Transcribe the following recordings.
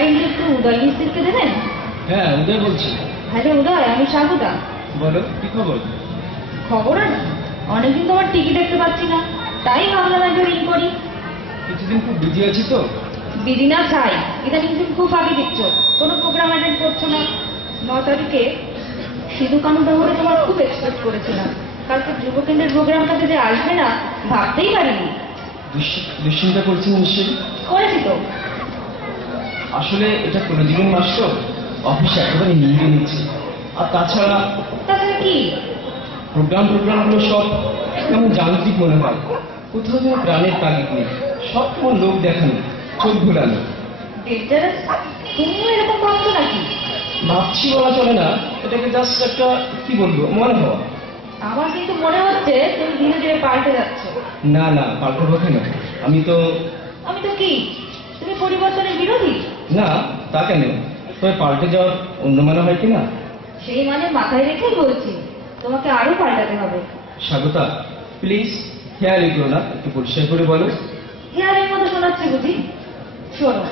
Kindly একটু উদয় মিস্ত্রিকে দেবেন? হ্যাঁ, উদয় বলছি। হ্যালো উদয়, আমি স্বাগতা। বলো, কি খবর? খবর আর কি? অনেকদিন তোমার টিকি দেখতে পাচ্ছি না, তাই ভাবলাম একবার রিং করি। কিছুদিন খুব বিজি আছি তো। বিজি না চাই, ইদানিং তুমি খুব আগে দিচ্ছ, কোনো প্রোগ্রাম অ্যাটেন্ড করছো না। 9 তারিখে সিধু কানু বলে তোমার খুব এক্সপেক্ট করেছিলাম, কালকে যুব কেন্দ্রের প্রোগ্রামটাতে যে আসবে না ভাবতেই পারিনি। দুশ্চিন্তা করছেন নিশ্চয়ই? করেছি তো। আসলে এটা কোনো জীবন মাস তো, অফিস একেবারে নিয়ে নিচ্ছে। আর তাছাড়া কি প্রোগ্রামগুলো সব কেমন যান্ত্রিক মনে হয়, কোথাও যেন প্রাণের তাগিদ নেই, সব কেমন লোক দেখানো, চোখ ঘুরানো। ডেঞ্জারাস, তুমিও এরকম ভাবছো নাকি? ভাবছি বলা চলে না, এটাকে জাস্ট একটা কি বলবো মনে হওয়া। আমার কিন্তু মনে হচ্ছে তুমি ধীরে ধীরে পাল্টে যাচ্ছ। না না, পাল্টাবো কেন? আমি তো কি, তুমি পরিবর্তনের বিরোধী? না, তা কেন? তবে পাল্টে যাওয়ার অন্য মানে হয় কিনা? সেই মানে মাথায় রেখেই বলছি, তোমাকে আরো পাল্টাতে হবে। স্বাগতা, প্লিজ খেয়ালই করো না, একটু পরিষ্কার করে বলো। হেয়ারের মতো শোনাচ্ছি বুঝি? শোনো,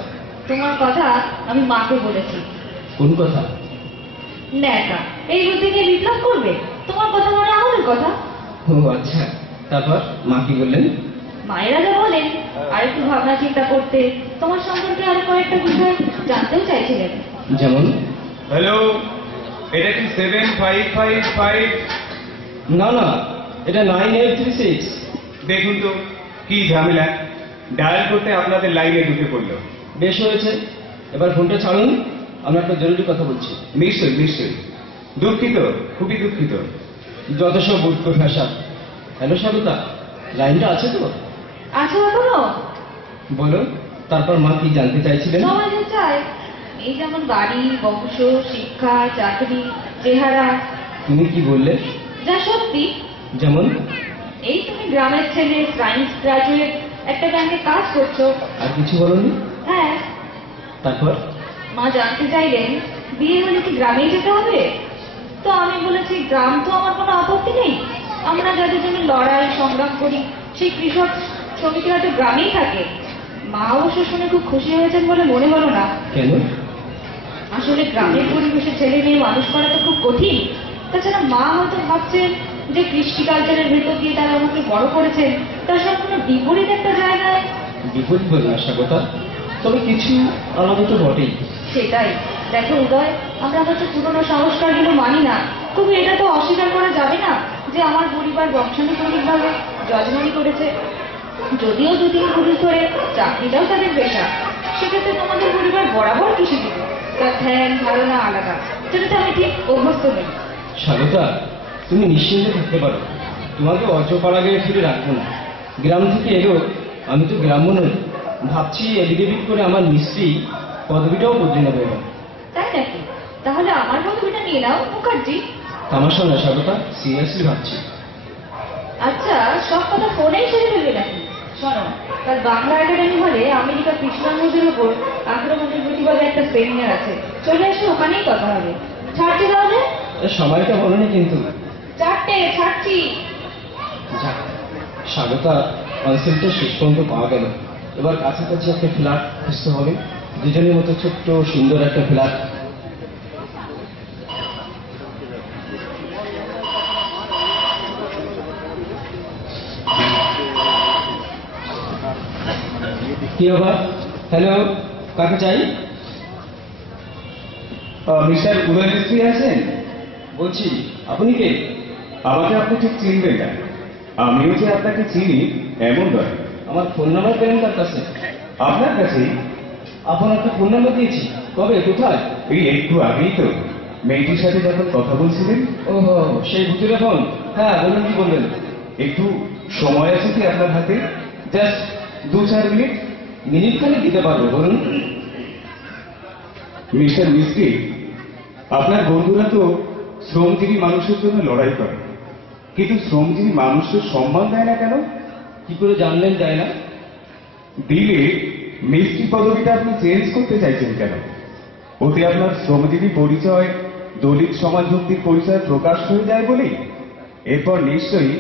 তোমার কথা আমি মাকে বলেছি। কোন কথা? ন্যাকা এই বুদ্ধি নিয়ে বিপ্লব করবে? তোমার কথা মানে আমাদের কথা। ও আচ্ছা, তারপর মা কি বললেন? মায়েরা যা বলেন আর একটু ভাবনা চিন্তা করতে, তোমার সম্পর্কে আরো কয়েকটা বিষয় জানতেও চাইছিলেন। যেমন? হ্যালো, এটা কি 7555? না না, এটা 9836। দেখুন তো কি ঝামেলা, ডায়াল করতে আপনাদের লাইনে ঢুকে পড়লো। বেশ হয়েছে, এবার ফোনটা ছাড়ুন, আমরা একটা জরুরি কথা বলছি। নিশ্চয়ই নিশ্চয়ই, দুঃখিত, খুবই দুঃখিত। যত সব বুট ভাষা। হ্যালো স্বাগতা, লাইনটা আছে তো? আছো এখনো? বলো, তারপর মা কি জানতে চাইছিলেন? সবাই যে চায়, এই যেমন বাড়ি, বংশ, শিক্ষা, চাকরি, চেহারা। তুমি কি বললে? যা সত্যি। যেমন? এই তুমি গ্রামের ছেলে, সায়েন্স গ্রাজুয়েট, একটা ব্যাংকে কাজ করছো। আর কিছু বলনি? হ্যাঁ। তারপর? মা জানতে চাইলেন বিয়ে হলে কি গ্রামেই যেতে হবে? তো আমি বলেছি গ্রাম তো আমার কোনো আপত্তি নেই, আমরা যাদের জন্য লড়াই সংগ্রাম করি সেই কৃষক শ্রমিকেরা তো গ্রামেই থাকে। মা অবশ্য শুনে খুব খুশি হয়েছেন বলে মনে হলো না। কেন? আসলে গ্রামের পরিবেশে ছেলে মেয়ে মানুষ করা তো খুব কঠিন। তাছাড়া মা হয়তো ভাবছেন যে কৃষ্টি কালচারের ভেতর দিয়ে তারা আমাকে বড় করেছেন, তার সম্পূর্ণ বিপরীত একটা জায়গায়। বিপরীত বলবে না স্বাগতা, তবে কিছু আলাদা তো বটেই। সেটাই, দেখো উদয়, আমরা হয়তো পুরনো সংস্কারগুলো মানি না, তবু এটা তো অস্বীকার করা যাবে না যে আমার পরিবার বংশানুক্রমিকভাবে যজমানি করেছে। যদিও 2-3 পুরুষ ধরে চাকরিটাও তাদের পেশা, সেক্ষেত্রে তোমাদের পরিবার বরাবর কৃষি দিল, তার ধ্যান ধারণা আলাদা, যেটাতে আমি ঠিক অভ্যস্ত নেই। স্বাগতা, তুমি নিশ্চিন্তে থাকতে পারো, তোমাকে অজপাড়াগায় ফিরে রাখবো না। গ্রাম থেকে এলো, আমি তো গ্রাম্য নই, ভাবছি এদিক করে আমার মিস্ত্রি পদবিটাও বদলে নেবো এবার। তাই নাকি? তাহলে আমার পদবিটা নিয়ে নাও, মুখার্জি। তামাশা না স্বাগতা, সিরিয়াসলি ভাবছি। আচ্ছা, সব কথা ফোনেই সেরে ফেলবে নাকি? শোনো, কাল বাংলা একাডেমি হলে আমেরিকা কৃষ্ণাঙ্গদের উপর আক্রমণের প্রতিবাদে একটা সেমিনার আছে, চলে এসে ওখানেই কথা হবে। ছাড়ছি তাহলে? সময়টা বলোনি কিন্তু। 4টে ছাড়ছি। যাক, স্বাগতা, কনসেপ্টটা শেষ পর্যন্ত পাওয়া গেল। এবার কাছাকাছি একটা ফ্ল্যাট খুঁজতে হবে, দুজনের মতো ছোট্ট সুন্দর একটা ফ্ল্যাট। কি আবার? হ্যালো, কাকে চাই? মিস্টার উদয় মিস্ত্রি আছেন? বলছি, আপনি কে? আমাকে আপনি ঠিক চিনবেন না, আমিও যে আপনাকে চিনি এমন নয়। আমার ফোন নাম্বার পেলেন তার কাছে? আপনার কাছেই। আপনাকে ফোন নাম্বার দিয়েছি? কবে, কোথায়? এই একটু আগেই তো, মেয়েটির সাথে যখন কথা বলছিলেন। ওহো, সেই ভুতুরে ফোন। হ্যাঁ বলুন, কি বলবেন? একটু সময় আছে কি আপনার হাতে? Just 2-4 minute. মিনিটখানে দিতে পারবো, বলুন। মিস্টার মিস্ত্রি, আপনার বন্ধুরা তো শ্রমজীবী মানুষের জন্য লড়াই করে, কিন্তু শ্রমজীবী মানুষকে সম্মান দেয় না কেন? কি করে জানলেন দেয় না? দিলে মিস্ত্রি পদবিটা আপনি চেঞ্জ করতে চাইছেন কেন? ওতে আপনার শ্রমজীবী পরিচয়, দলিত সমাজভক্তির পরিচয় প্রকাশ হয়ে যায় বলেই। এরপর নিশ্চয়ই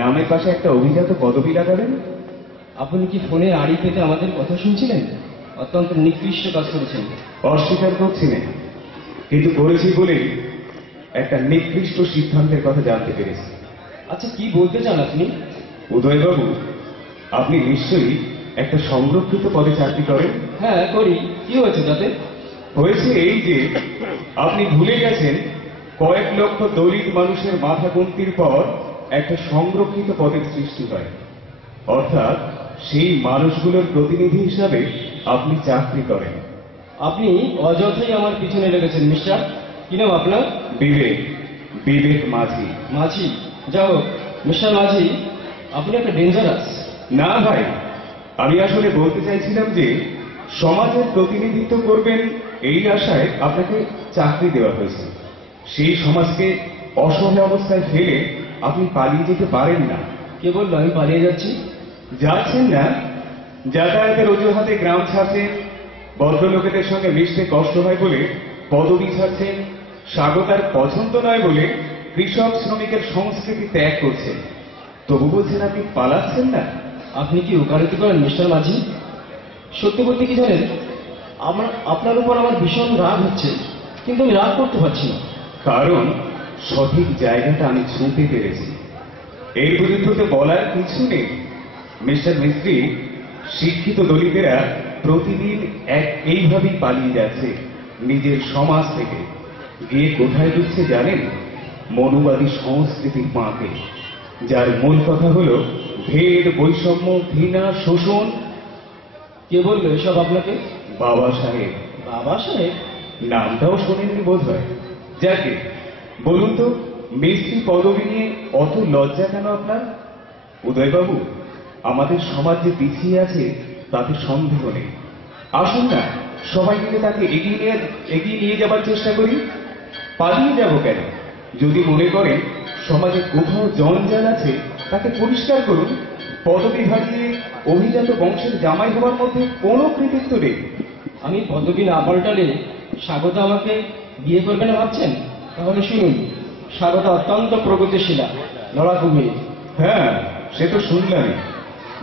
নামের পাশে একটা অভিজাত পদবি লাগাবেন। আপনি কি ফোনের আড়ি পেতে আমাদের কথা শুনছিলেন? অত্যন্ত নিকৃষ্ট কাজ করেছেন। অস্বীকার করছি না, কিন্তু করেছি বলেই একটা নিকৃষ্ট সিদ্ধান্তের কথা জানতে পেরেছি। আচ্ছা, কি বলতে চান আপনি? উদয়বাবু, আপনি নিশ্চয়ই একটা সংরক্ষিত পদে চাকরি করেন। হ্যাঁ, করি। কি হয়েছে তাতে? হয়েছে এই যে আপনি ভুলে গেছেন কয়েক লক্ষ দলিত মানুষের মাথা গুনতির পর একটা সংরক্ষিত পদের সৃষ্টি হয়, অর্থাৎ সেই মানুষগুলোর প্রতিনিধি হিসাবে আপনি চাকরি করেন। আপনি অযথাই আমার পিছনে লেগেছেন মিস্টার। কি নাম আপনার? বিবেক, বিবেক মাঝি। মাঝি? যাও মিস্টার মাঝি, আপনি একটা ডেঞ্জারাস। না ভাই, আমি আসলে বলতে চাইছিলাম যে সমাজের প্রতিনিধিত্ব করবেন এই আশায় আপনাকে চাকরি দেওয়া হয়েছে। সেই সমাজকে অসহায় অবস্থায় ফেলে আপনি পালিয়ে যেতে পারেন না। কে বললো আমি পালিয়ে যাচ্ছি? যাচ্ছেন না, যাতায়াতের অজুহাতে গ্রাম ছাড়ছেন, ভদ্রলোকেদের সঙ্গে মিশতে কষ্ট হয় বলে পদবি ছাড়ছেন, স্বাগতার পছন্দ নয় বলে কৃষক শ্রমিকের সংস্কৃতি ত্যাগ করছেন, তবু বলছেন আপনি পালাচ্ছেন না। আপনি কি ওকালতি করেন মিস্টার মাঝি? সত্যি বলতে কি জানেন, আপনার উপর আমার ভীষণ রাগ হচ্ছে, কিন্তু আমি রাগ করতে পারছি না। কারণ সঠিক জায়গাটা আমি ছুঁতে পেরেছি। এর বিরুদ্ধে তো বলার কিছু নেই। মিস্টার মিস্ত্রি, শিক্ষিত দলিতেরা প্রতিদিন এইভাবেই পালিয়ে যাচ্ছে নিজের সমাজ থেকে। গিয়ে কোথায় ঢুকছে জানেন? মনুবাদী সংস্কৃতির পাঁকে, যার মূল কথা হল ভেদ, বৈষম্য, ঘৃণা, শোষণ। কে বললো এসব আপনাকে? বাবা সাহেব। বাবা সাহেব? নামটাও শোনেননি বোধ হয়। যাকে বলুন তো, মিস্ত্রি পদবি নিয়ে অত লজ্জা কেন আপনার? উদয়বাবু, আমাদের সমাজ যে পিছিয়ে আছে তাতে সন্দেহ নেই। আসুন না, সবাই মিলে তাকে এগিয়ে নিয়ে যাবার চেষ্টা করি। পালিয়ে যাব কেন? যদি মনে করেন সমাজে কোথাও জঞ্জাল আছে, তাকে পরিষ্কার করুন। পদবি হারিয়ে অভিজাত বংশের জামাই হবার মধ্যে কোনো কৃতিত্ব নেই। আমি পদবি না পাল্টালে স্বাগতা আমাকে বিয়ে করবে না ভাবছেন? তাহলে শুনুন, স্বাগতা অত্যন্ত প্রগতিশীলা, লড়াকু মেয়ে। হ্যাঁ, সে তো শুনলামই।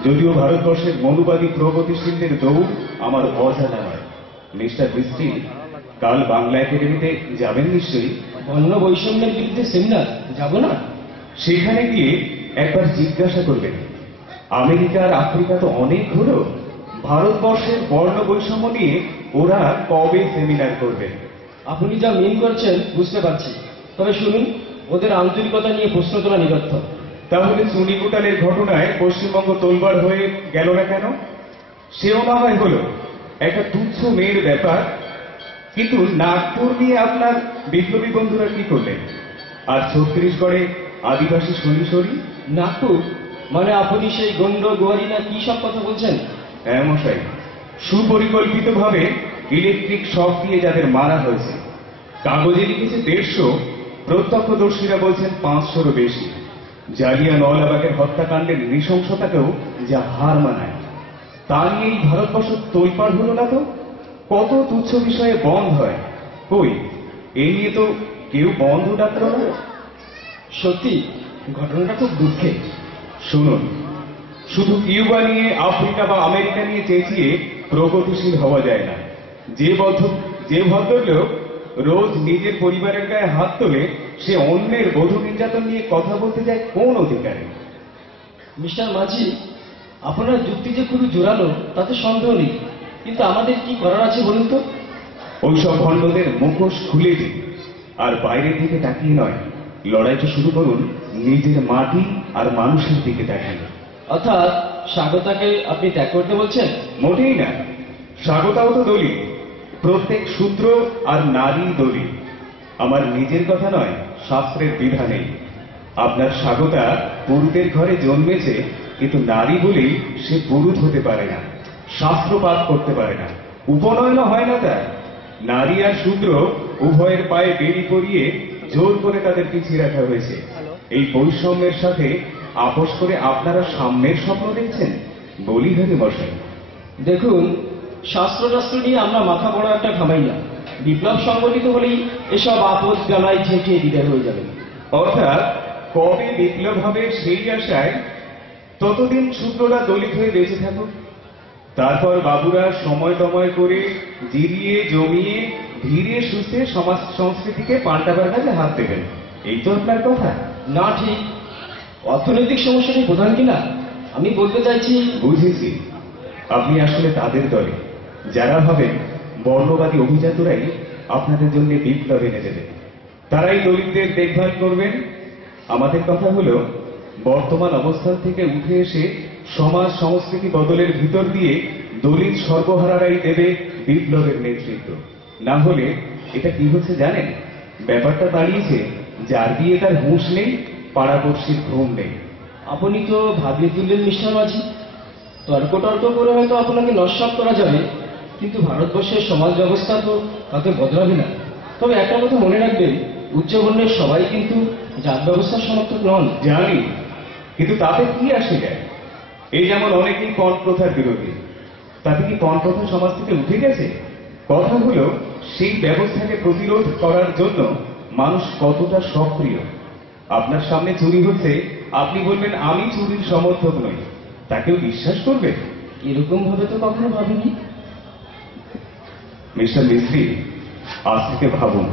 যদিও ভারতবর্ষের মনুবাদী প্রগতিশীলদের দৌড় আমার অজানা নয়। মিস্টার মিস্ত্রি, কাল বাংলা একাডেমিতে যাবেন নিশ্চয়ই? বর্ণ বৈষম্যের বিরুদ্ধে সেমিনার যাব না? সেখানে গিয়ে একবার জিজ্ঞাসা করবেন, আমেরিকা আর আফ্রিকা তো অনেক হলো, ভারতবর্ষের বর্ণ বৈষম্য নিয়ে ওরা কবে সেমিনার করবে? আপনি যা মিন করছেন বুঝতে পারছি, তবে শুনুন, ওদের আন্তরিকতা নিয়ে প্রশ্ন তোলা নিরর্থক। তাহলে চুনিকুটালের ঘটনায় পশ্চিমবঙ্গ তোলবার হয়ে গেল না কেন? সেও না হয় হলো একটা তুচ্ছ মেয়ের ব্যাপার, কিন্তু নাগপুর নিয়ে আপনার বিপ্লবী বন্ধুরা কি করলেন? আর ছত্তিশগড়ে আদিবাসী সৈনিক। নাগপুর মানে আপনি সেই গন্ড গোয়ারি না কি সব কথা বলছেন? হ্যাঁ মশাই, সুপরিকল্পিতভাবে ইলেকট্রিক শক দিয়ে যাদের মারা হয়েছে। কাগজে লিখেছে 150, প্রত্যক্ষদর্শীরা বলছেন 500-রও বেশি। জালিয়ানওয়ালাবাগের হত্যাকাণ্ডের নৃশংসতাকেও যা হার মানায়, তা নিয়েই ভারতবর্ষ তোলপাড় হলো না তো? কত তুচ্ছ বিষয়ে বন্ধ হয়, কই এ নিয়ে তো কেউ বন্ধ ডাকল না। সত্যি ঘটনাটা খুব দুঃখের। শুনুন, শুধু কিউবা নিয়ে, আফ্রিকা বা আমেরিকা নিয়ে চেঁচিয়ে প্রগতিশীল হওয়া যায় না। যে ভদ্রলোক রোজ নিজের পরিবারের গায়ে হাত তোলে, সে অন্যের বধূ নির্যাতন নিয়ে কথা বলতে যায় কোন অধিকারে? মিস্টার মাঝি, আপনার যুক্তি যে খুবই জোরালো তাতে সন্দেহ নেই, কিন্তু আমাদের কি করার আছে বলুন তো? ওইসব ভণ্ডদের মুখোশ খুলে দিন, আর বাইরের দিকে তাকিয়ে নয়, লড়াইটা শুরু করুন নিজের মাটি আর মানুষের দিকে তাকিয়ে। অর্থাৎ স্বাগতাকে আপনি ত্যাগ করতে বলছেন? মোটেই না, স্বাগতাও তো দলিত, প্রত্যেক শূদ্র আর নারী দলিত। আমার নিজের কথা নয়, শাস্ত্রের বিধানেই। আপনার স্বাগতা পুরুষের ঘরে জন্মেছে, কিন্তু নারী বলেই সে পুরুষ হতে পারে না, শাস্ত্র পাঠ করতে পারে না, উপনয়নও হয় না তার। নারী আর শূদ্র উভয়ের পায়ে বেড়ি পরিয়ে জোর করে তাদের পিছিয়ে রাখা হয়েছে। এই বৈষম্যের সাথে আপোষ করে আপনারা সাম্যের স্বপ্ন দেখছেন? বলি হরি বসেন। দেখুন, শাস্ত্র নিয়ে আমরা মাথা বড় একটা ঘামাই না। বিপ্লব সংগঠিত হলেই এসব আপদ গালায় ঝেঁটিয়ে বিদায় হয়ে যাবে। অর্থাৎ কবে বিপ্লব হবে সেই আশায় ততদিন শূদ্ররা দলিত হয়ে বেঁচে থাকুক। তারপর বাবুরা সময় টময় করে জিরিয়ে জমিয়ে ধীরে সুস্থে সমাজ সংস্কৃতিকে পাল্টাবার কাজে হাত দেবেন। এই তো আপনার কথা। না, ঠিক অর্থনৈতিক সমস্যাটি প্রধান কিনা আমি বলতে চাইছি। বুঝেছি, আপনি আসলে তাদের দলে যারা ভাবেন বর্ণবাদী অভিজাতরাই আপনাদের জন্য বিপ্লব এনে দেবে, তারাই দলিতদের দেখভাল করবেন। আমাদের কথা হলো বর্তমান অবস্থান থেকে উঠে এসে সমাজ সংস্কৃতি বদলের ভিতর দিয়ে দলিত সর্বহারারাই দেবে বিপ্লবের নেতৃত্ব। না হলে এটা কি হচ্ছে জানেন? ব্যাপারটা দাঁড়িয়েছে যার দিয়ে তার হুঁশ নেই, পাড়াপড়শির ঘুম নেই। আপনি তো ভাবিয়ে তুললেন মিস্টার মাঝি। তর্ক করে হয়তো আপনাকে নস্বাত করা যাবে, কিন্তু ভারতবর্ষের সমাজ ব্যবস্থা তো তাতে বদলাবে না। তবে একটা কথা মনে রাখবেন, উচ্চবর্ণের সবাই কিন্তু জাত ব্যবস্থার সমর্থক নন। জানি, কিন্তু তাতে কি আসে যায়? এই যেমন অনেকেই পণ প্রথার বিরোধী, তাতে কি পণ প্রথা সমাজ থেকে উঠে গেছে? কথা হলো সেই ব্যবস্থাকে প্রতিরোধ করার জন্য মানুষ কতটা সক্রিয়। আপনার সামনে চুরি হচ্ছে, আপনি বলবেন আমি চুরির সমর্থক নই, তাকেও বিশ্বাস করবে? এরকম ভাবে তো কখনো ভাবিনি। মিস্টার মিস্ত্রি, আজ থেকে ভাবুন,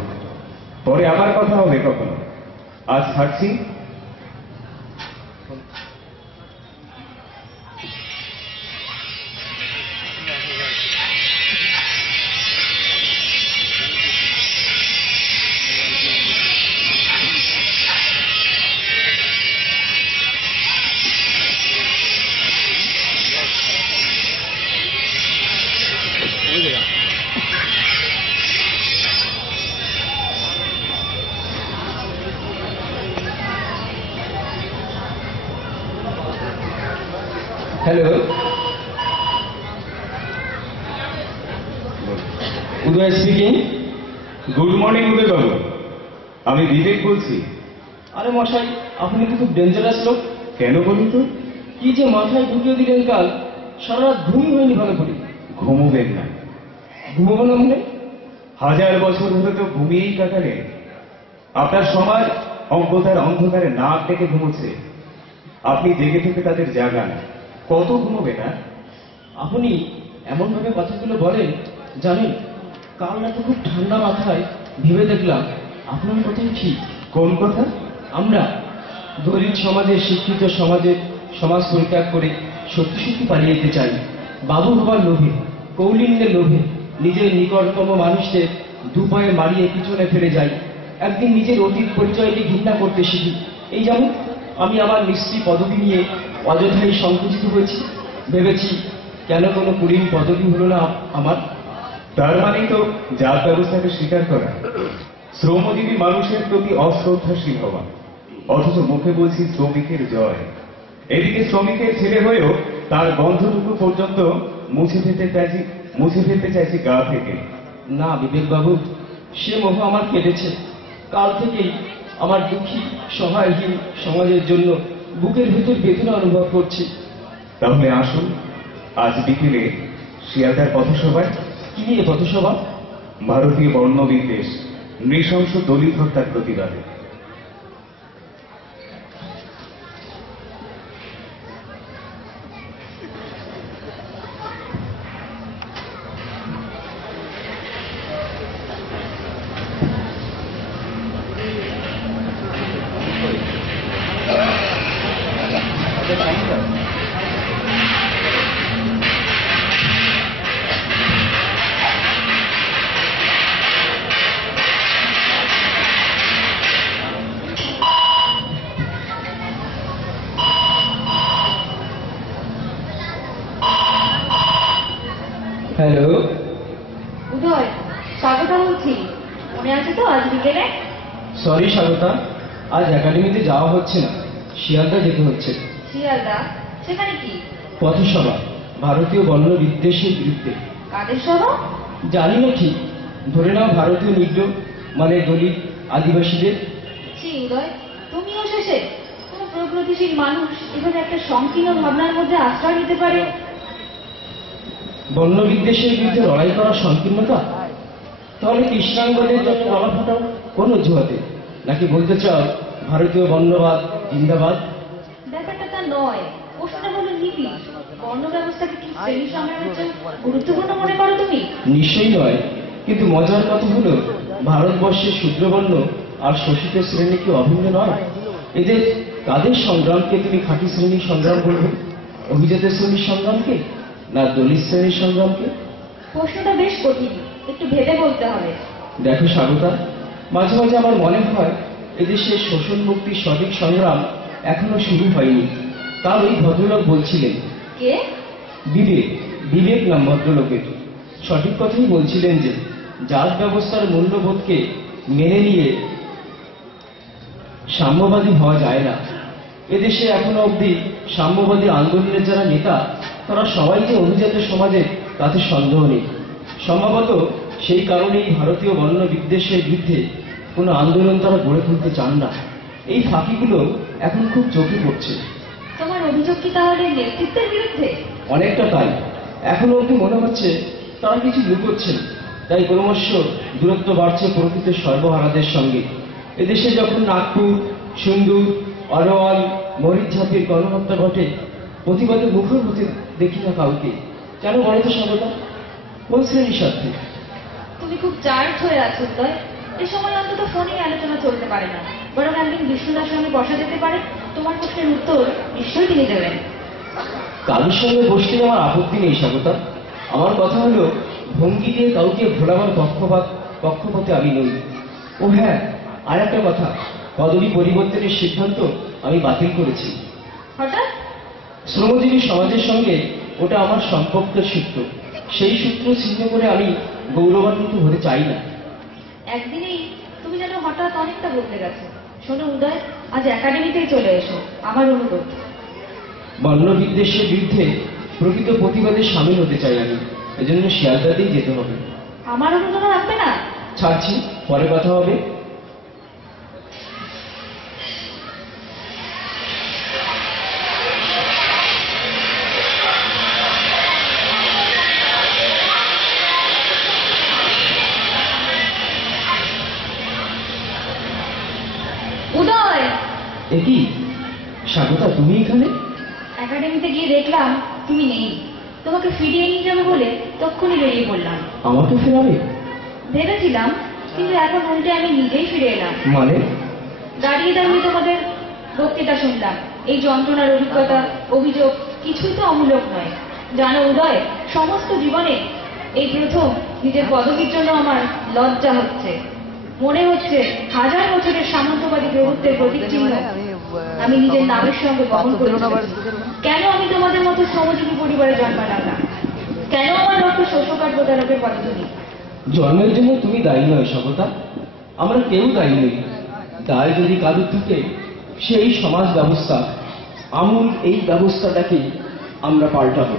পরে আবার কথা হবে কখনো। আজ ছাড়ছি। হ্যালো, উদয় স্পিকিং। গুড মর্নিং উদয়বাবু, আমি বিবেক বলছি। আরে মশাই, আপনি তো খুব ডেঞ্জারাস লোক। কেন বলুন তো? কি যে মাথায় ঢুকিয়ে দিলেন কাল, সারা রাত ঘুমই হয়নি ভালো করে। ঘুমোবেন না? ঘুমবো না মানে? 1000 বছর ধরে তো ঘুমিয়েই কাটালেন। আপনার সমাজ অজ্ঞতার অন্ধকারে নাক ডেকে ঘুমোচ্ছে, আপনি জেগে থেকে তাদের জাগান। কত ঘুমোবে না? আপনি এমন ভাবে কথাগুলো বলেন, জানেন কাল রাতে খুব ঠান্ডা মাথায় ভেবে দেখলাম আপনার কথাই ঠিক। কোন কথা? আমরা দলিত সমাজের, শিক্ষিত সমাজের সমাজ পরিত্যাগ করে সত্যি সত্যি পালিয়ে যেতে চাই। বাবু হবার লোভে, কৌলিন্যের লোভে নিজের নিকটতম মানুষদের দুপায়ে মারিয়ে পিছনে ফেলে যাই। একদিন নিজের অতীত পরিচয়কে ঘৃণা করতে শিখি। এই যেমন আমি আমার মিস্ত্রি পদবি নিয়ে অযথাই সংকুচিত হয়েছি। ভেবেছি কেন কোনো কুলীন পদবি হলো না আমার। তার মানেই তো জাত ব্যবস্থাকে স্বীকার করা, শ্রমজীবী মানুষের প্রতি অশ্রদ্ধাশীল হওয়া। অথচ মুখে বলছি শ্রমিকের জয়। এদিকে শ্রমিকের ছেলে হয়েও তার গন্ধটুকু পর্যন্ত মুছে ফেলতে চাইছি গা থেকে। না বিবেকবাবু, সে মোহ আমার কেটেছে। কাল থেকেই আমার দুঃখী সহায়হীন সমাজের জন্য বুকের ভিতর বেদনা অনুভব করছি। তাহলে আসুন আজ বিকেলে শিয়ালদার পথসভায়। কি নিয়ে পথসভা? ভারতীয় বর্ণবিদ্বেষ, নৃশংস দলিত হত্যার প্রতিবাদে। হ্যালো, উদয়, স্বাগতা বলছি। মনে আছে তো আজ বিকেলে? সরি স্বাগতা, আজ একাডেমিতে যাওয়া হচ্ছে না, শিয়ালদা যেতে হচ্ছে। শিয়ালদা? সেখানে কি? পথসভা, ভারতীয় বর্ণ বিদ্বেষের বিরুদ্ধে। কাদের সভা? জানি না ঠিক, ধরে নাও ভারতীয় নিগ্রো মানে দলিত আদিবাসীদের। ছি উদয়, তুমিও শেষে? কোন প্রগতিশীল মানুষ এভাবে একটা সংকীর্ণ ভাবনার মধ্যে আশ্রয় নিতে পারে? বর্ণ বিদ্বেষের বিরুদ্ধে লড়াই করার সংকীর্ণতা? তাহলে কৃষ্ণাঙ্গদের জন্য গলা ফাটাও কোন অজুহাতে? নাকি বলতে চাও ভারতীয় বর্ণবাদ জিন্দাবাদ? ব্যাপারটা তা নয়। প্রশ্নটা হলো লিপি। বর্ণ ব্যবস্থাকে কি শ্রেণী সংগ্রামের চেয়ে গুরুত্বপূর্ণ মনে করো তুমি? নিশ্চয়ই নয়, কিন্তু মজার কথা হলো ভারতবর্ষের শূদ্রবর্ণ আর শোষিত শ্রেণী কি অভিন্ন নয়? এদের কাদের সংগ্রামকে তুমি খাঁটি শ্রেণীর সংগ্রাম বলবে? অভিজাত শ্রেণীর সংগ্রামকে, না দলিত শ্রেণীর সংগ্রামকে? প্রশ্নটা বেশ কঠিন, একটু ভেবে বলতে হবে। দেখো স্বাগতা, মাঝে মাঝে আমার মনে হয় এদেশের শোষণ মুক্তির সঠিক সংগ্রাম এখনো শুরু হয়নি। তার ওই ভদ্রলোক বলছিলেন, কে? বিবেক নাম ভদ্রলোকের, সঠিক কথাই বলছিলেন যে জাত ব্যবস্থার মূল্যবোধকে মেনে নিয়ে সাম্যবাদী হওয়া যায় না। এদেশে এখনো অবধি সাম্যবাদী আন্দোলনের যারা নেতা, তারা সবাই যে অভিজাত সমাজের তাতে সন্দেহ নেই। সম্ভবত সেই কারণেই ভারতীয় বর্ণ বিদ্বেষের বিরুদ্ধে কোনো আন্দোলন তারা গড়ে তুলতে চান না। এই ফাঁকিগুলো এখন খুব চোখে পড়ছে। তোমার অভিযোগ কি তাহলে নেতৃত্বের বিরুদ্ধে? অনেকটা তাই। এখনো অবধি মনে হচ্ছে তারা কিছু লুকোচ্ছেন, তাই ক্রমশ দূরত্ব বাড়ছে প্রকৃত সর্বহারাদের সঙ্গে। এদেশে যখন নাগপুর, সিন্দুর, অরওয়াল, মরিচঝাপির গণহত্যা ঘটে, প্রতিবাদে মুখর হতে দেখি না কাউকে। কেন বলো তো স্বাগতা? কোন শ্রেণীর স্বার্থে? তুমি খুব চার্জ হয়ে আছো উদয়। এ সময় অন্তত ফোনে আলোচনা চলতে পারে না, বরং একদিন বিষ্ণুদার সঙ্গে বসা যেতে পারে। তোমার প্রশ্নের উত্তর নিশ্চয়ই তিনি দেবেন। কারোর সঙ্গে বসতে আমার আপত্তি নেই স্বাগতা। আমার কথা হলো, ভঙ্গি দিয়ে কাউকে ভোলাবার পক্ষপাতে আমি নই। ও হ্যাঁ, আর একটা কথা, পদবি পরিবর্তনের সিদ্ধান্ত আমি বাতিল করেছি। হঠাৎ? শ্রমজীবী সমাজের সঙ্গে ওটা আমার সম্পর্কের সূত্র। সেই সূত্র ছিন্ন করে আমি গৌরবান্বিত হতে চাই না। একদিনেই তুমি যেন হঠাৎ অনেকটা বদলে গেছো। শোনো উদয়, আজ একাডেমিতেই চলে এসো, আমার অনুরোধ। বর্ণ বিদ্বেষের বিরুদ্ধে প্রকৃত প্রতিবাদে সামিল হতে চাই আমি, এজন্য শিয়ালদাতেই যেতে হবে। আমার অনুরোধ রাখবে না? ছাড়ছি, পরে কথা হবে। উদয়! এ কি স্বাগতা, তুমি এখানে? একাডেমিতে গিয়ে দেখলাম তুমি নেই। তোমাকে ফিরিয়ে নিয়ে যাবে বলে তক্ষুনি বেরিয়ে পড়লাম। আমাকে ফেরাবে ভেবেছিলাম, কিন্তু এখন উল্টে আমি নিজেই ফিরে এলাম। মানে? দাঁড়িয়ে দাঁড়িয়ে তোমাদের বক্তৃতা শুনলাম। এই যন্ত্রণার অভিজ্ঞতা, অভিযোগ কিছুই তো অমূলক নয়। জানো উদয়, সমস্ত জীবনে এই প্রথম নিজের পদবীর জন্য আমার লজ্জা হচ্ছে। মনে হচ্ছে হাজার বছরের সামন্তবাদী প্রভুত্বের প্রতীক চিহ্ন আমি নিজের নামের সঙ্গে বহন করেছি। কেন আমি তোমাদের মতো শ্রমজীবী পরিবারে জন্মালাম না? কেন আমার রক্ত শোষকার প্রতারকের পদধূলি? জন্মের জন্য তুমি দায়ী নয় স্বাগতা, আমরা কেউ দায়ী নই। দায় যদি কারুর থাকে, সেই সমাজ ব্যবস্থা, আমূল এই ব্যবস্থাটাকে আমরা পাল্টাবো।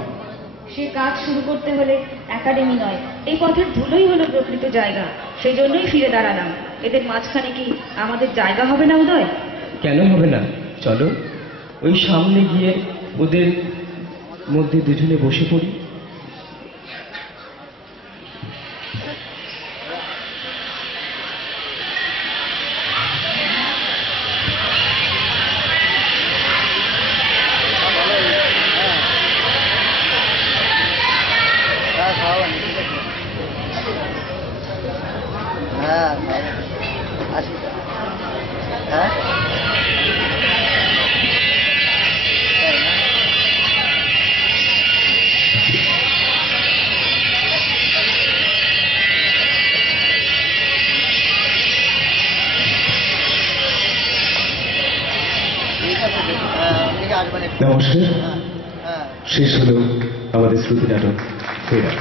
সে কাজ শুরু করতে হলে একাডেমি নয়, এই পথের ধুলোই হলো প্রকৃত জায়গা। সেই জন্যই ফিরে দাঁড়ালাম। এদের মাঝখানে কি আমাদের জায়গা হবে না উদয়? কেন হবে না? চলো ওই সামনে গিয়ে ওদের মধ্যে দুজনে বসে পড়ি। নমস্কার, শেষ হলো আমাদের শ্রুতি নাটক ফেরা।